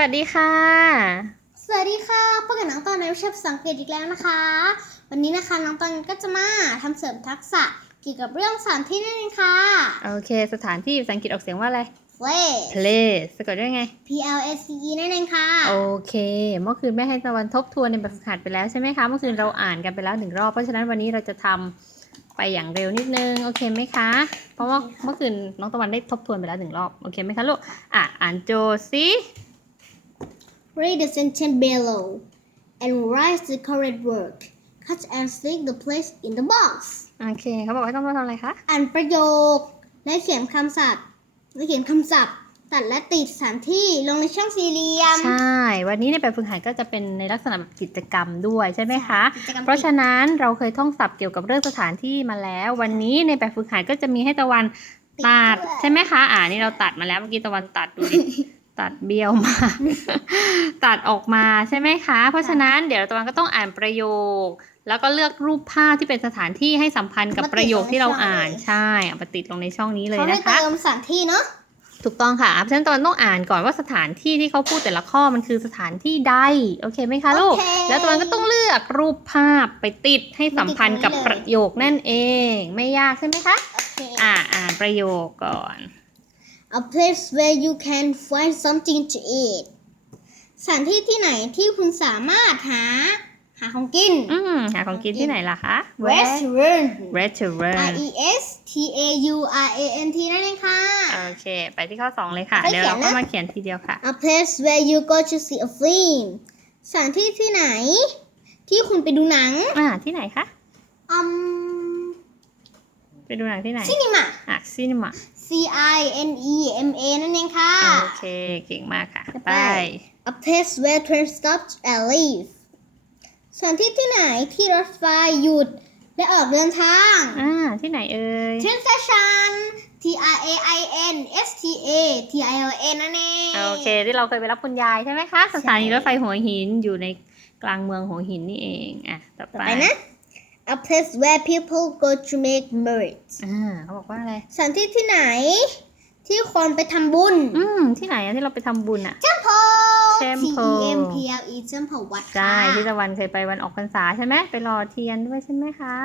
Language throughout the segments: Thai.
วัสดีค่ะ สวัสดีค่ะ พบกับน้องตอนในวิชาภาษาอังกฤษอีกแล้วนะคะ วันนี้นะคะน้องตอนก็จะมาทำเสริมทักษะเกี่ยวกับเรื่องสถานที่นั่นเองค่ะ โอเค สถานที่ภาษาอังกฤษออกเสียงว่าอะไร place place สะกดด้วยไง P L A C E นั่นเองค่ะ โอเค เมื่อคืนแม่ให้ตะวันทบทวนในแบบฝึกหัดไปแล้วใช่ไหมคะ เมื่อคืนเราอ่านกันไปแล้วหนึ่งรอบ เพราะฉะนั้นวันนี้เราจะทำไปอย่างเร็วนิดนึง โอเคไหมคะ เพราะว่าเมื่อคืนน้องตะวันได้ทบทวนไปแล้วหนึ่งรอบ โอเคไหมคะลูก อะ อ่านโจทย์สิ Read the sentence below and write the correct word cut and stick the place in the box โอเคเขาบอกว่าต้องมาทำอะไรคะ อ่านประโยค และเขียนคำศัพท์และเขียนคำศัพท์ ตัดและติดสถานที่ลงในช่องสี่เหลี่ยม ใช่ วันนี้ในแบบฝึกหัดก็จะเป็นในลักษณะแบบกิจกรรมด้วยใช่ไหมคะ กิจกรรม เพราะฉะนั้นเราเคยท่องศัพท์เกี่ยวกับเรื่องสถานที่มาแล้ว วันนี้ในแบบฝึกหัดก็จะมีให้ตะวันตัดใช่ไหมคะ อ่านี่เราตัดมาแล้วเมื่อกี้ตะวันตัดดูดิ ตัดเบี้ยวมา ตัดออกมาใช่ไหมคะ เพราะฉะนั้นเดี๋ยวตะวันก็ต้องอ่านประโยค แล้วก็เลือกรูปภาพที่เป็นสถานที่ให้สัมพันธ์กับประโยคที่เราอ่านใช่เอามาติดลงในช่องนี้เลยเขาให้นะคะเติมสถานที่เนาะถูกต้องค่ะเพราะฉะนั้นตอนต้องอ่านก่อนว่าสถานที่ที่เขาพูดแต่ละข้อมันคือสถานที่ใด โอเคไหมคะลูกโอเคแล้วตอนก็ต้องเลือกรูปภาพไปติดให้สัมพันธ์กับประโยคนั่นเอง ไม่ยากใช่ไหมคะโอเคอ่าอ่านประโยคก่อน A place where you can find something to eat สถานที่ที่ไหนที่คุณสามารถหา หาของกิน อืมหาของกินที่ไหนล่ะคะ restaurant restaurant R E S T A U R A N T นั่นเองค่ะ โอเค ไปที่ข้อสองเลยค่ะไม่เดี๋ยวเขียเรานก็นะมาเขียนทีเดียวค่ะ A place where you go to see a film สถานที่ที่ไหน ที่คุณไปดูหนัง อ่า ที่ไหนคะอืมไปดูหนังที่ไหน cinema อะ cinema C I N E M A นั่นเองค่ะ โอเค เก่งมากค่ะต่อไปไป A place where train stops and leave สถานที่ที่ไหนที่รถไฟหยุดและออกเดินทาง อ่า ที่ไหนเอ่ย train station T R A I N S T A T I O N นั่นเองโอเค ที่เราเคยไปรับคุณยายใช่ไหมคะ สถานีรถไฟหัวหินอยู่ในกลางเมืองหัวหินนี่เอง อะ ต่อต่อไปไปนะ A place where people go to make merits อ่าเขาบอกว่าอะไรสถานที่ที่ไหน ที่คนไปทำบุญ อืมที่ไหนอะที่เราไปทำบุญอะ Temple T Temple E M P L E Temple วัดใช่ค่ะที่ตะวันเคยไปวันออกพรรษาใช่ไหมไปรอเทียนด้วยใช่ไหมคะ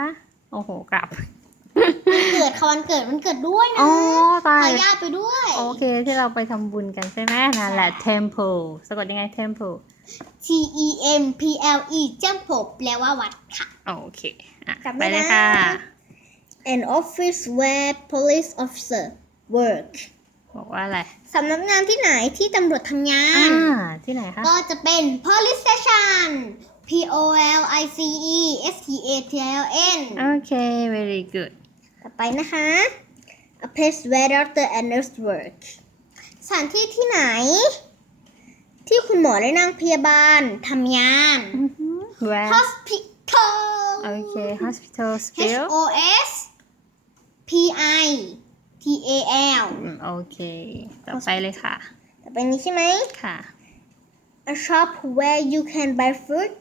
โอ้โหกลับ วันเกิดค่ะวันเกิดวันเกิดด้วยนะอ๋อตาย พาญาติไปด้วย โอเคที่เราไปทำบุญกันใช่ไหมนั่นแหละ temple สะกดยังไง temple T E M P L E Temple แปลว่าวัดค่ะ โอเคอะจำไปได้เลยนะค่ะ An office where police officer work บอกว่าอะไรสำนักงานที่ไหนที่ตำรวจทำงาอ่าน ที่ไหนคะก็จะเป็น police station P O L I C E S T A T I O N โอเค very good ต่อไปนะคะ A place where doctor and nurse work สถานที่ที่ไหน ที่คุณหมอและนางพยาบาลทำงาน where hospital โอเค hospital H spell O S P I T A L อืมโอเค ต่อไปเลยค่ะ ต่อไปนี้ใช่ไหมค่ะ A shop where you can buy food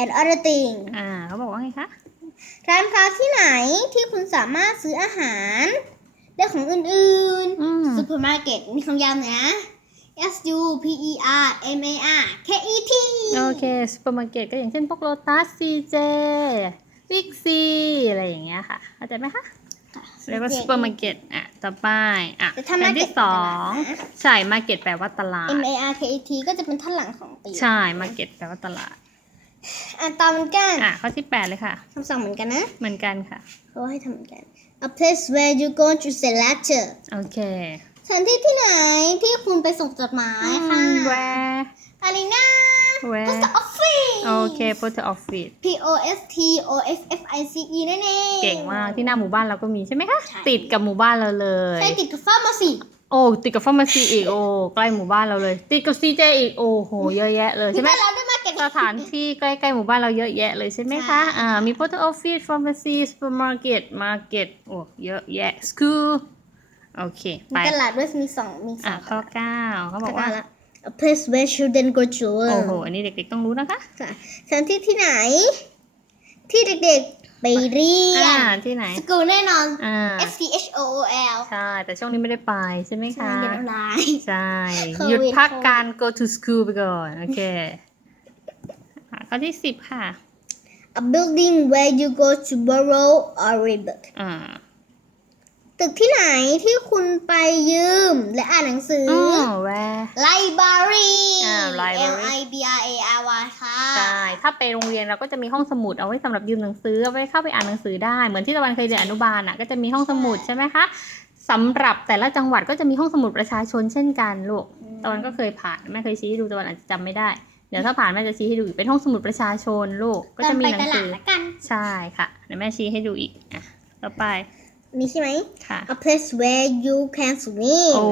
and other things อ่าเขาบอกว่าไงคะ ร้านค้าที่ไหนที่คุณสามารถซื้ออาหาร และของอื่นอืม ๆซูเปอร์มาร์เก็ตมีคำยาวหน่อยนะ S U P E R M A R K E T โอเคซูเปอร์มาร์เก็ตก็อย่างเช่นพวกโลตัสซีเจบิ๊กซีอะไรอย่างเงี้ยค่ะเข้าใจไหมคะ เรียกว่าซูเปอร์มาร์เก็ตอะต่อไปอะแต่ถ้าอัมานเก็ที่ตสองใช่มาร์เก็ตแปลว่าตลาด M A R K E T ก็จะเป็นท่านหลังของปี ใช่มาร์เก็ตแปลว่าตลาด อ่านตามเหมือนกันอะข้อที่แปดเลยค่ะคำสั่งเหมือนกันนะ เหมือนกันค่ะเขาให้ทำเหมือนกัน A place where you go to send letter โอเคสถานที่ที่ไหนที่คุณไปส่งจดหมายค่ะ where อะไรนะ where post office โอเค post office P O S T O F F I C E นั่นเองเก่งมากที่หน้าหมู่บ้านเราก็มีใช่ไหมคะใช่ติดกับหมู่บ้านเราเลย ใช่ติดกับฟ้ามาสิ โอ้ติดกับฟาร์มาซีอีกโอ้ใกล้หมู่บ้านเราเลย ติดกับซีเจอีกโอ้โหเยอะแยะเลยที่ใช่ไหมบ้านเราด้วยมาเก็ต สถานที่ใกล้ๆหมู่บ้านเราเยอะแยะเลยใช่ไหมคะใช่อ่ามี post office pharmacy supermarket market โอ้เยอะแยะ school โอเคมีไปตลาดด้วยมีสองมีสอะองข้อเก้าเขาบอกว่าละ A place where children go to โอ้ learn โหอันนี้เด็กๆต้องรู้นะคะค่ะสถานที่ที่ไหน ที่เด็กไปเรียอ่านที่ไหน สกูลแน่นอน อ่า S C H O O L ใช่ แต่ช่วงนี้ไม่ได้ไปใช่ไหมใช่คะเรียนออนไลน์ใช่โควิดหยุดพักการ go to school ไปก่อน โอเคอะ ข้อที่สิบค่ะ A building where you go to borrow or read book อ่า ตึกที่ไหนที่คุณไปยืมและอ่านหนังสืออ๋ออแว library อ่า library L I B R A R Y ค่ะ ใช่ถ้าไปโรงเรียนเราก็จะมีห้องสมุดเอาไว้สำหรับยืมหนังสือเอาไว้เข้าไปอ่านหนังสือได้ เหมือนที่ตะวันเคยเรียนอนุบาลอะก็จะมีห้องสมุดใช่ไหมคะสำหรับแต่ละจังหวัดก็จะมีห้องสมุดประชาชนเช่นกันลูก ตะวันก็เคยผ่านแม่เคยชี้ให้ดูตะวันอาจจะจำไม่ได้ เดี๋ยวถ้าผ่านแม่จะชี้ให้ดูอีกเป็นห้องสมุดประชาชนลูกก็จะมีหนังสือตอนไปตลาดละกันใช่ค่ะเดี๋ยวแม่ชี้ให้ดูอีกอะต่อไปนี่ใช่ไหมค่ะ A place where you can swim โอ้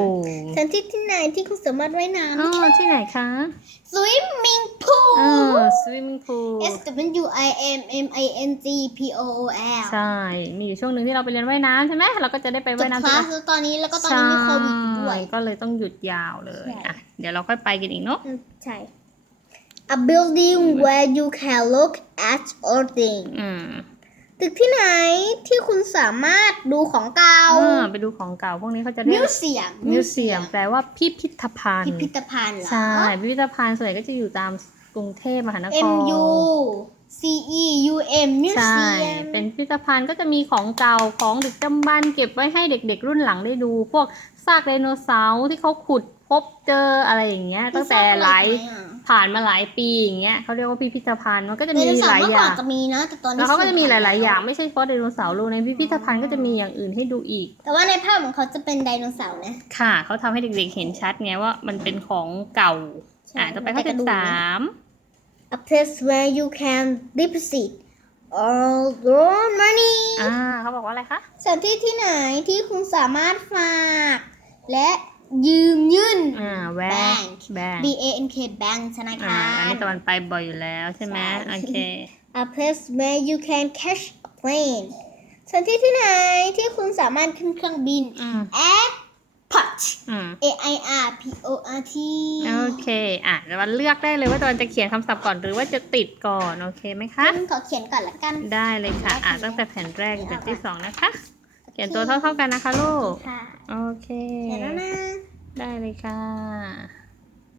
สถานที่ที่ไหนที่คุณสามารถว่ายน้อ๋อที่ไหนคะำ swimming pool อ๋อ swimming pool S W I M M I N G P O O L ใช่ มีอยู่ช่วงหนึ่งที่เราไปเรียนว่ายน้ำใช่ไหมเราก็จะได้ไปจว่าบยน้ำคที่ลาสแล้วตอนนี้แล้วก็ตอนนี้มีโควิดอยู่ด้วยใช่ก็เลยต้องหยุดยาวเลยใช่อะเดี๋ยวเราค่อยไปกันอีกเนาะอืมใช่ A building where you can look at old things อืมตึกที่ไหนที่คุณสามารถดูของเก่า อ่าไปดูของเก่าพวกนี้เขาจะเรียมิกวเซียม มิวเซียมแปลว่าพิพิธภัณฑ์พิพิธภัณฑ์เหรอ ใช่ พิพิธภัณฑ์ส่วนใหญ่ก็จะอยู่ตามกรุงเทพมหานคร M U C E U M มิวใช่ เซียม เป็นพิพิธภัณฑ์ก็จะมีของเก่าของดึกดำบรรพ์เก็บไว้ให้เด็กๆรุ่นหลังได้ดู พวกซากไดโนเสาร์ที่เขาขุด พบเจออะไรอย่างเงี้ย ตั้งแต่หลายผ่านมาหลายปีอย่างเงี้ยเขาเรียกว่าพิพิธภัณฑ์มันก็จะไดมีโนเสาหร์ลายเมื่ออก่อนย่างจะมีนะแต่ตอนนี้แล้วเขาก็จะมีหสูญลาย ๆ อย่างไปไม่ใช่เฉพาะไดโนเสาร์ลูกในพิพิธภัณฑ์ก็จะมีอย่างอื่นให้ดูอีก แต่ว่าในภาพของเขาจะเป็นไดโนเสาร์นะค่ะเขาทำให้เด็ก ๆ เห็นชัดไงว่ามันเป็นของเก่าใช่อ่าต่อไปข้อมันจะที่ดูสาม A place where you can deposit all your money อ่าเขาบอกว่าอะไรคะสถานที่ที่ไหนที่คุณสามารถฝาก และ ยืมยื่น อ่าแบง Bank แบง B A N K Bank ธนาอ่าคารอันนี้ตะวันไปบ่อยอยู่แล้วใช่ไหมใช่ โอเค A place where you can catch a plane สถานที่ที่ไหนที่คุณสามารถขึ้นเครื่องบิน อืม Airport อืม A I R P O R T โอเค อะตะวันเลือกได้เลยว่าตะวันจะเขียนคำศัพท์ก่อนหรือว่าจะติดก่อน โอเคไหมคะ งั้นขอเขียนก่อนละกัน ได้เลยค่ะ อะตั้งแต่แผ่นแรกถึงแผ่นที่สองนะคะ เขียนตัวเท่าๆกันนะคะลูก ค่ะ โอเคเขียนแล้วนะ ได้เลยค่ะ